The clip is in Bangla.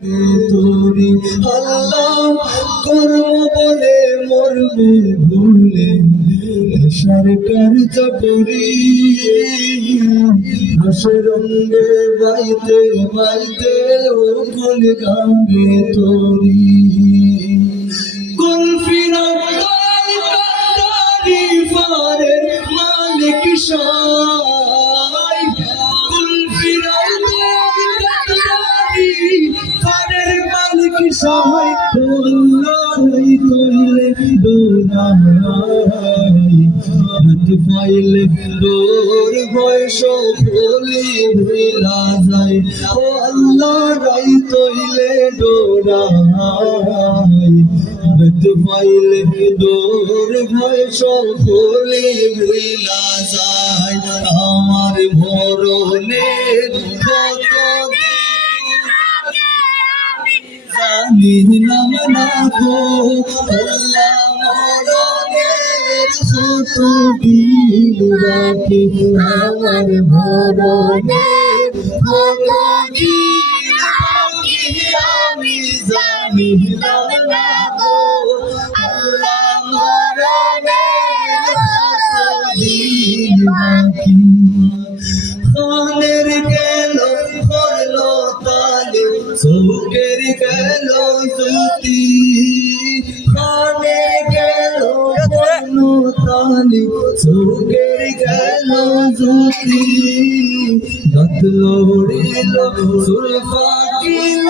তোরি আল্লাহ কর্ম বলে মরবে ভুলে সরকার চাকরি হাসের রঙে বাইতে বাইতে ও কুল গাঙ্গে তোরি কোন ফিরাতারি ফারের মালিক শাই কোন ফিরাতারি ফারের মালিক শাই আল্লাহই কইলে দোনাই হাত পাইলে দূর হয় সকলি ভুলা যায় ও আল্লাহই কইলে দোনাই হাত পাইলে দূর হয় সকলি ভুলা যায় আমার মরণের কত জানিলাম না গো আল্লাহ মরণের কত দিন বাকি আমার মরণের কত দিন বাকি আমি জানিলাম না গো আল্লাহ মরণের কত দিন বাকি খানের গেল করলো তালে চোখের গেল জ্যোতি খানের গেল করলো তালে চোখের গেল জ্যোতি দাঁত লড়িল চুল ফাটিল